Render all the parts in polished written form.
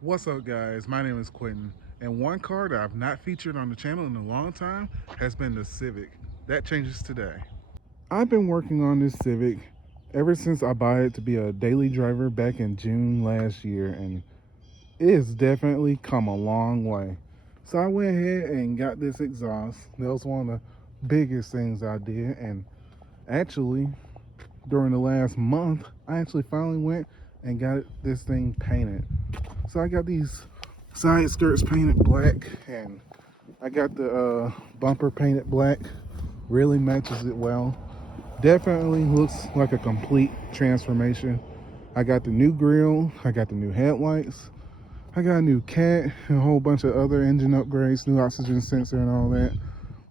What's up, guys? My name is Quentin, and one car that I've not featured on the channel in a long time has been the Civic. That changes today. I've been working on this Civic ever since I bought it to be a daily driver back in June last year, and it has definitely come a long way. So I went ahead and got this exhaust. That was one of the biggest things I did, and actually, during the last month, I actually finally went and got this thing painted. So I got these side skirts painted black, and I got the bumper painted black. Really matches it well. Definitely looks like a complete transformation. I got the new grille, I got the new headlights, I got a new cat, and a whole bunch of other engine upgrades, new oxygen sensor and all that.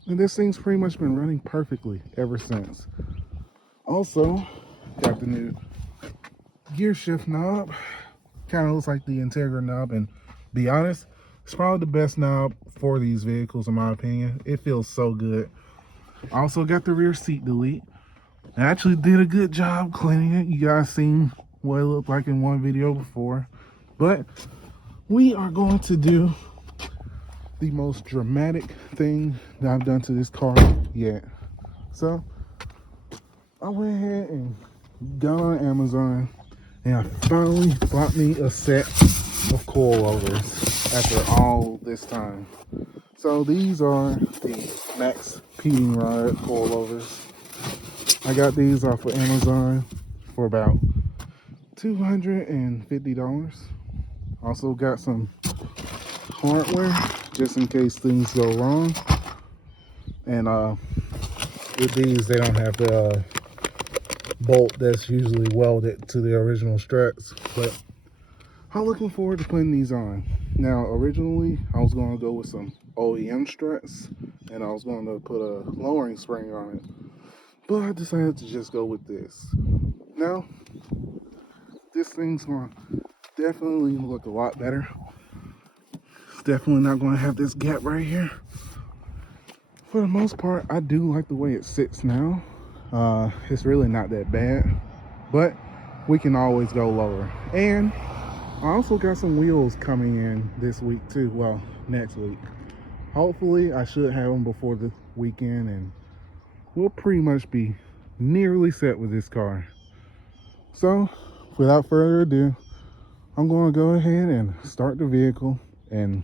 And this thing's pretty much been running perfectly ever since. Also, got the new gear shift knob. Kind of looks like the Integra knob, and be honest, it's probably the best knob for these vehicles in my opinion. It feels so good. I also got the rear seat delete. I actually did a good job cleaning it. You guys seen what it looked like in one video before, but we are going to do the most dramatic thing that I've done to this car yet. So I went ahead and got on Amazon, and I finally bought me a set of coilovers after all this time. So these are the Maxpeeding rod coilovers. I got these off of Amazon for about $250. Also got some hardware just in case things go wrong. And with these, they don't have the bolt that's usually welded to the original struts, but I'm looking forward to putting these on. Now, originally, I was going to go with some OEM struts, and I was going to put a lowering spring on it, but I decided to just go with this. Now, this thing's going to definitely look a lot better. It's definitely not going to have this gap right here. For the most part, I do like the way it sits now. It's really not that bad, but we can always go lower. And I also got some wheels coming in this week too. Well, next week. Hopefully, I should have them before the weekend, and we'll pretty much be nearly set with this car. So, without further ado, I'm going to go ahead and start the vehicle, and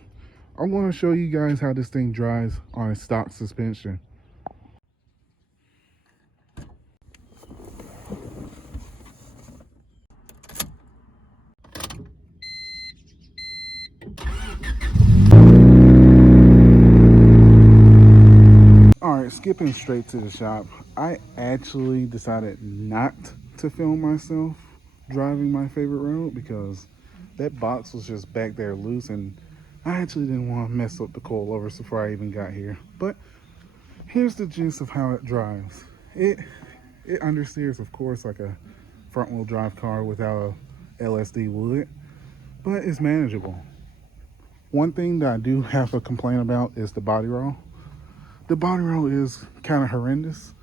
I'm going to show you guys how this thing drives on a stock suspension. Alright, skipping straight to the shop, I actually decided not to film myself driving my favorite road because that box was just back there loose, and I actually didn't want to mess up the coilovers before I even got here. But here's the gist of how it drives. It understeers, of course, like a front wheel drive car without a LSD would, but it's manageable. One thing that I do have a complaint about is the body roll. The body roll is kind of horrendous,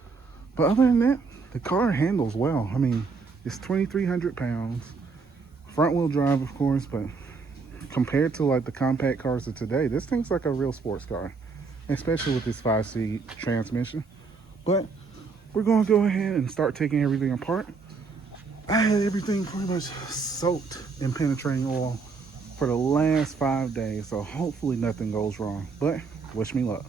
but other than that, the car handles well. I mean, it's 2,300 pounds, front wheel drive, of course, but compared to like the compact cars of today, this thing's like a real sports car, especially with this 5-speed transmission. But we're gonna go ahead and start taking everything apart. I had everything pretty much soaked in penetrating oil for the last 5 days, so hopefully nothing goes wrong, but wish me luck.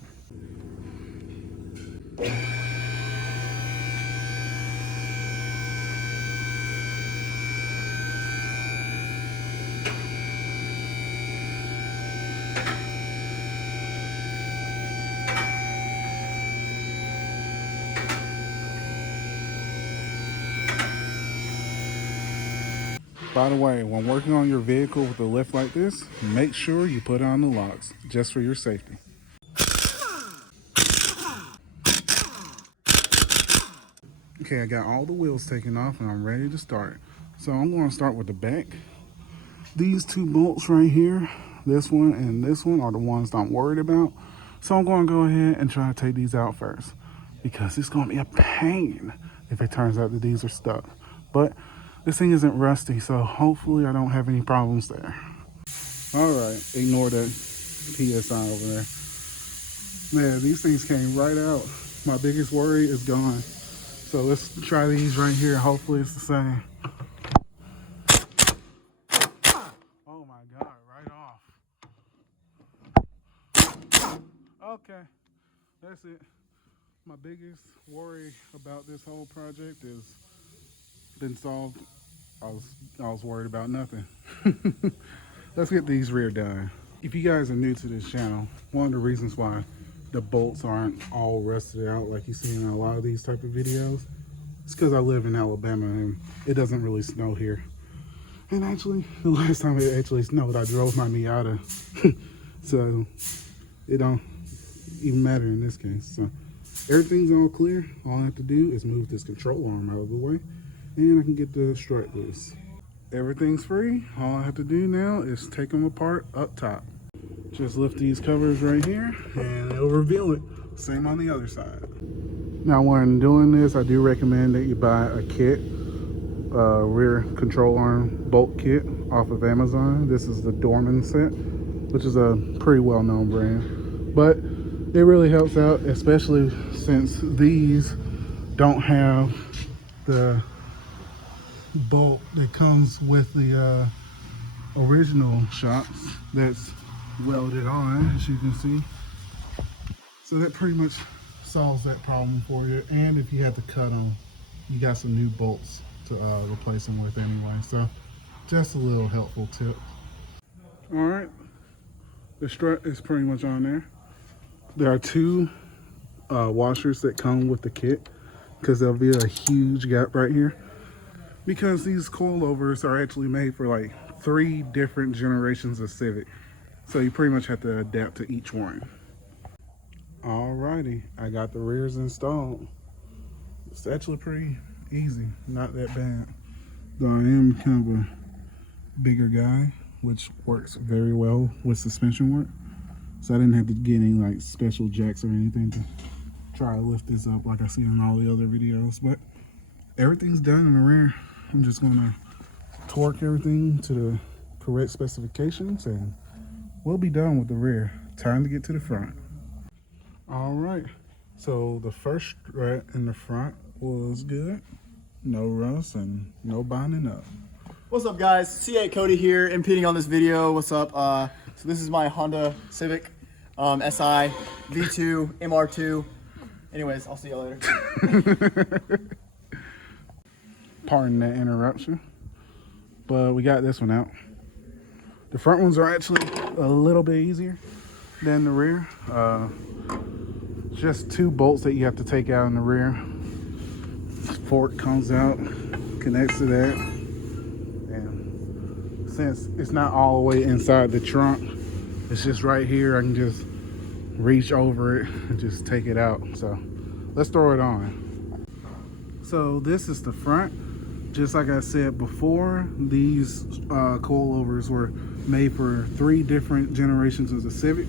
By the way, when working on your vehicle with a lift like this, make sure you put on the locks, just for your safety. Okay, I got all the wheels taken off and I'm ready to start. So I'm going to start with the back. These two bolts right here, this one and this one, are the ones that I'm worried about. So I'm going to go ahead and try to take these out first, because it's going to be a pain if it turns out that these are stuck. But this thing isn't rusty, so hopefully I don't have any problems there. All right, ignore that PSI over there. Man, these things came right out. My biggest worry is gone. So let's try these right here. Hopefully it's the same. Oh my God, right off. Okay, that's it. My biggest worry about this whole project is been solved. I was worried about nothing. Let's get these rear done. If you guys are new to this channel, one of the reasons why the bolts aren't all rusted out like you see in a lot of these type of videos, it's because I live in Alabama and it doesn't really snow here. And actually, the last time it actually snowed, I drove my Miata. So it don't even matter in this case. So everything's all clear. All I have to do is move this control arm out of the way and I can get the strut loose. Everything's free. All I have to do now is take them apart up top. Just lift these covers right here and it'll reveal it. Same on the other side. Now when doing this, I do recommend that you buy a kit, rear control arm bolt kit off of Amazon. This is the Dorman set, which is a pretty well-known brand. But it really helps out, especially since these don't have the bolt that comes with the original shocks that's welded on, as you can see. So that pretty much solves that problem for you. And if you had to cut them, you got some new bolts to replace them with anyway. So just a little helpful tip. All right, the strut is pretty much on there. There are two washers that come with the kit because there'll be a huge gap right here, because these coilovers are actually made for like 3 different generations of Civic. So you pretty much have to adapt to each one. Alrighty, I got the rears installed. It's actually pretty easy, not that bad. Though I am kind of a bigger guy, which works very well with suspension work. So I didn't have to get any like special jacks or anything to try to lift this up like I see in all the other videos. But everything's done in the rear. I'm just gonna torque everything to the correct specifications and we'll be done with the rear. Time to get to the front. All right, so the first strut in the front was good. No rust and no binding up. What's up guys, C8 Cody here, impeding on this video. What's up? So this is my Honda Civic SI V2 MR2. Anyways, I'll see y'all later. Pardon that interruption, but we got this one out. The front ones are actually a little bit easier than the rear. Just 2 bolts that you have to take out in the rear. Fork comes out, connects to that, and since it's not all the way inside the trunk, it's just right here. I can just reach over it and just take it out. So let's throw it on. So this is the front. Just like I said before, these coilovers were made for 3 different generations of the Civic.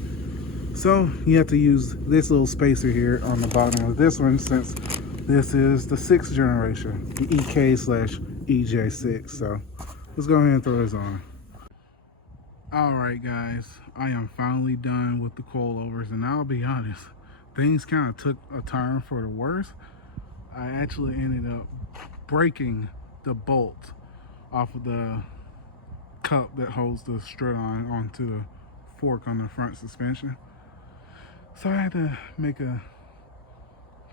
So you have to use this little spacer here on the bottom of this one, since this is the 6th generation, the EK/EJ6. So let's go ahead and throw this on. All right, guys, I am finally done with the coilovers, and I'll be honest, things kind of took a turn for the worse. I actually ended up breaking the bolt off of the cup that holds the strut on onto the fork on the front suspension. So I had to make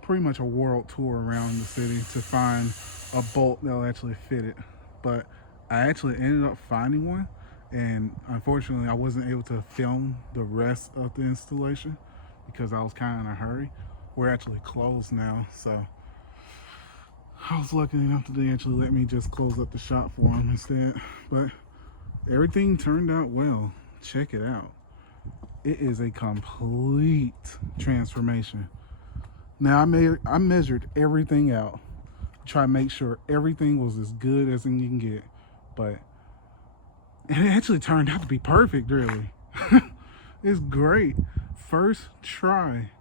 pretty much a world tour around the city to find a bolt that'll actually fit it. But I actually ended up finding one, and unfortunately I wasn't able to film the rest of the installation because I was kind of in a hurry. We're actually closed now, so I was lucky enough that they actually let me just close up the shop for them instead. But everything turned out well. Check it out. It is a complete transformation. Now I measured everything out, try to make sure everything was as good as you can get, but it actually turned out to be perfect, really. It's great. First try.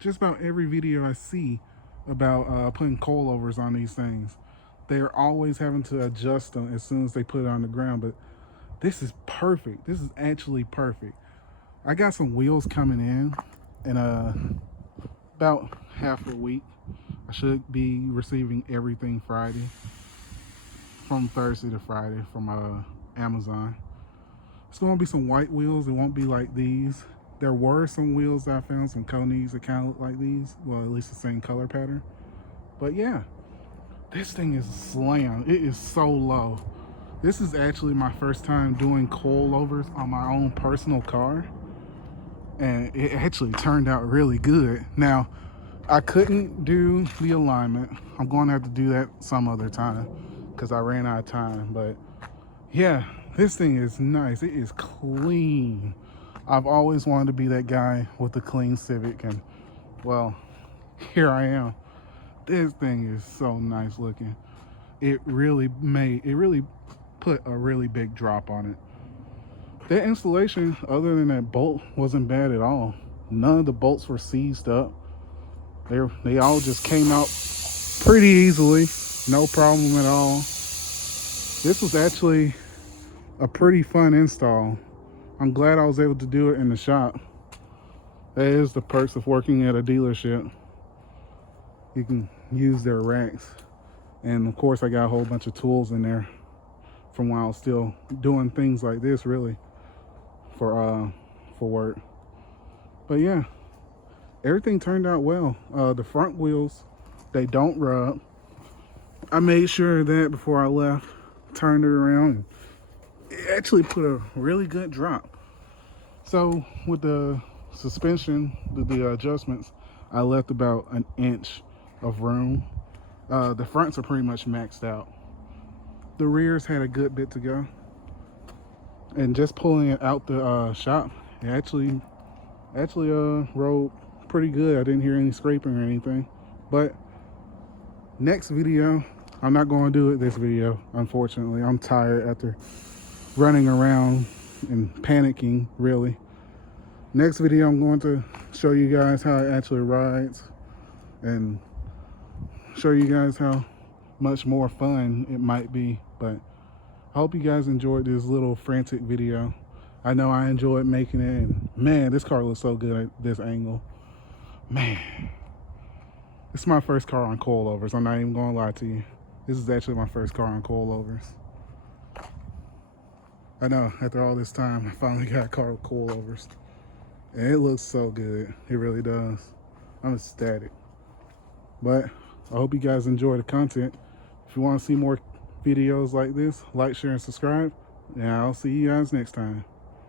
Just about every video I see about putting coilovers on these things, they're always having to adjust them as soon as they put it on the ground. But This is perfect. This is actually perfect. I got some wheels coming in about half a week. I should be receiving everything Friday, from Thursday to Friday from Amazon. It's gonna be some white wheels. It won't be like these. There were some wheels that I found, some Konis that kind of look like these. Well, at least the same color pattern. But yeah, this thing is slammed. It is so low. This is actually my first time doing coilovers on my own personal car. And it actually turned out really good. Now, I couldn't do the alignment. I'm going to have to do that some other time because I ran out of time. But yeah, this thing is nice. It is clean. I've always wanted to be that guy with the clean Civic, and well, here I am. This thing is so nice looking. It really put a really big drop on it. That installation, other than that bolt, wasn't bad at all. None of the bolts were seized up. They all just came out pretty easily. No problem at all. This was actually a pretty fun install. I'm glad I was able to do it in the shop. That is the perks of working at a dealership. You can use their racks. And of course I got a whole bunch of tools in there from when I was still doing things like this, really, for work. But yeah, everything turned out well. The front wheels, they don't rub. I made sure of that before I left, turned it around. It actually put a really good drop. So with the suspension, the adjustments, I left about an inch of room. The fronts are pretty much maxed out. The rears had a good bit to go. And just pulling it out the shop, it actually rode pretty good. I didn't hear any scraping or anything. But next video, I'm not going to do it this video, unfortunately. I'm tired after running around and panicking, really. Next video, I'm going to show you guys how it actually rides and show you guys how much more fun it might be. But I hope you guys enjoyed this little frantic video. I know I enjoyed making it, and man, this car looks so good at this angle. Man, this is my first car on coilovers. I'm not even gonna lie to you. This is actually my first car on coilovers. I know, after all this time, I finally got a car with coilovers. And it looks so good. It really does. I'm ecstatic. But I hope you guys enjoy the content. If you want to see more videos like this, like, share, and subscribe. And I'll see you guys next time.